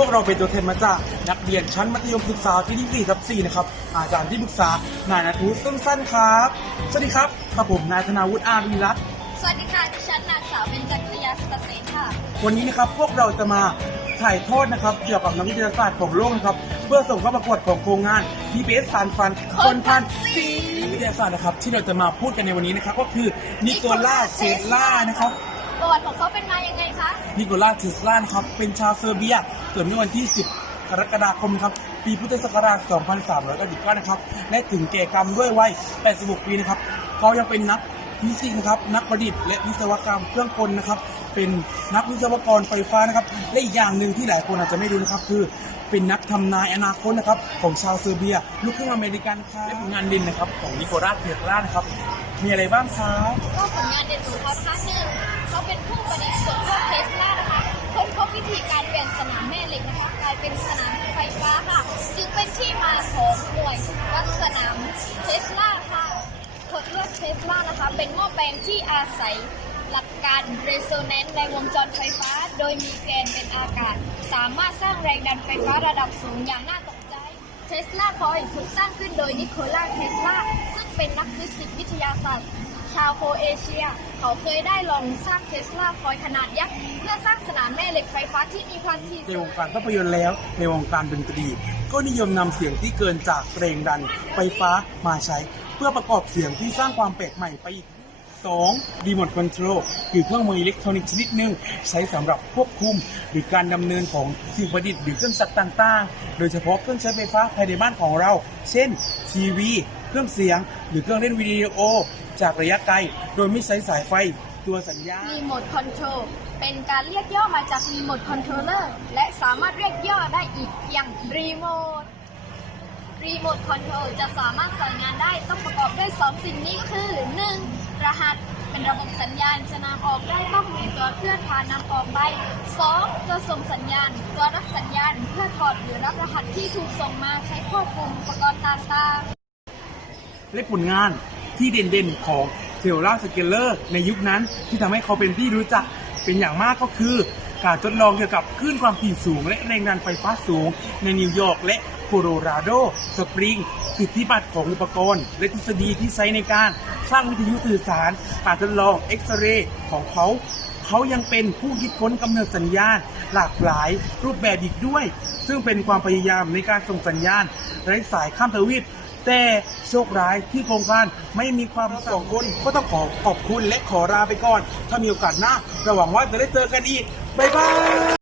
วกเราเป็นตัวแทนมาจากนักเรียนชั้นมัธยมศึกษาปีที่4ทับ4นะครับ อาจารย์ที่ปรึกษานายนัทวุฒิต้นสั้นครับ สวัสดีครับครับผมนายธนาวุฒิอารีรัตน์สวัสดีค่ะดิฉันนางสาวเบญจกิริยาสตเสนค่ะ วันนี้นะครับพวกเราจะมาถ่ายทอดนะครับ เกี่ยวกับนักวิทยาศาสตร์ของโลกนะครับ เพื่อส่งเข้าประกวดของโครงงาน PBS สารฟันคนพันสีวิทยาศาสตร์นะครับ ที่เราจะมาพูดกันในวันนี้นะครับ ก็คือนิโคล่าเทสลานะครับ ประวัติของเขาเป็นมายังไงคะ นิโคล่าเทสลานะครับ เป็นชาวเซอร์เบีย เกิดในวันที่ 10 กรกฎาคมนะครับ ปีพุทธศักราช 2399 นะครับ และถึงแก่กรรมด้วยวัย 86 ปีนะครับ เขายังเป็นนักฟิสิกส์นะครับ นักประดิษฐ์และวิศวกรรมเครื่องกลนะครับ เป็นนักวิศวกรไฟฟ้านะครับ และอีกอย่างหนึ่งที่หลายคนอาจจะไม่รู้นะครับ คือเป็นนักทำนายอนาคตนะครับ ของชาวเซอร์เบีย ลูกครึ่งอเมริกันครับและผลงานเด่นนะครับ ของนิโคล่าเทสลานะครับ มีอะไรบ้างครับ ก็ผลงานเด่นของเขานะคะหนึ่ง เขาเป็นผู้ประดิษฐ์ส่วนพวกเทสลานะคะค้นพบวิธีการเปลี่ยนสนามแม่เหล็กนะคะกลายเป็นสนามไฟฟ้าค่ะ จึงเป็นที่มาของหน่วยวัดสนามเทสลาค่ะกดเลือกเทสลานะคะ เป็นหม้อแปลงที่อาศัยหลักการเรโซแนนซ์ในวงจรไฟฟ้า โดยมีแกนเป็นอากาศ สามารถสร้างแรงดันไฟฟ้าระดับสูงอย่างน่าตกใจ เทสลาคอยถูกสร้างขึ้นโดยนิโคลาเทสลาซึ่ง เป็นนักฟิสิกส์วิทยาศาสตร์ ชาวโครเอเชีย เขาเคยได้ลองสร้างเทสลาคอยขนาดยักษ์เพื่อสร้างสนามแม่เหล็กไฟฟ้าที่มีความถี่ในวงการภาพยนตร์แล้ว ในวงการดนตรี ก็นิยมนำเสียงที่เกินจากแรงดันไฟฟ้ามาใช้ เพื่อประกอบเสียงที่สร้างความแปลกใหม่ไปอีก 2. รีโมทคอนโทรลคือเครื่องมืออิเล็กทรอนิกส์ชนิดหนึ่งใช้สำหรับควบคุม หรือการดำเนินของสิ่งประดิษฐ์หรือเครื่องจักรต่างๆ โดยเฉพาะเครื่องใช้ไฟฟ้าภายในบ้านของเรา เช่นทีวี เครื่องเสียง หรือเครื่องเล่นวิดีโอ จากระยะไกล โดยไม่ใช้สายไฟตัวสัญญาณ รีโมทคอนโทรลเป็นการเรียกย่อมาจากรีโมทคอนโทรลเลอร์และสามารถเรียกย่อได้อีกเพียงรีโมทรีโมทคอนโทรลจะสามารถใช้งานได้ต้องประกอบด้วย 2 สิ่งนี้ก็คือ 1. รหัสเป็นระบบสัญญาณจะนำออกได้ต้องมีตัวเคลื่อนผ่านนำออกไป 2. ตัวส่งสัญญาณ ตัวรับสัญญาณเพื่อถอดหรือรับรหัสที่ถูกส่งมาใช้ควบคุมอุปกรณ์ต่างๆ และผลงานที่เด่นๆของเทโอราสเกลเลอร์ในยุคนั้นที่ทำให้เขาเป็นที่รู้จักเป็นอย่างมากก็คือ การทดลองเกี่ยวกับคลื่นความถี่สูง และแรงดันไฟฟ้าสูง ในนิวยอร์กและโคโลราโดสปริงสิทธิบัตรของอุปกรณ์ และทฤษฎีที่ใช้ในการสร้างวิทยุสื่อสาร การทดลองเอ็กซเรย์ของเขา เขายังเป็นผู้คิดค้นกำเนิดสัญญาณ หลากหลายรูปแบบอีกด้วย ซึ่งเป็นความพยายามในการส่งสัญญาณไร้สายข้ามทวีป แต่โชคร้ายที่โครงการไม่มีความสองคนก็ต้องขอขอบคุณและขอลาไปก่อน ถ้ามีโอกาสหน้าเราหวังว่าจะได้เจอกันอีกบ๊ายบาย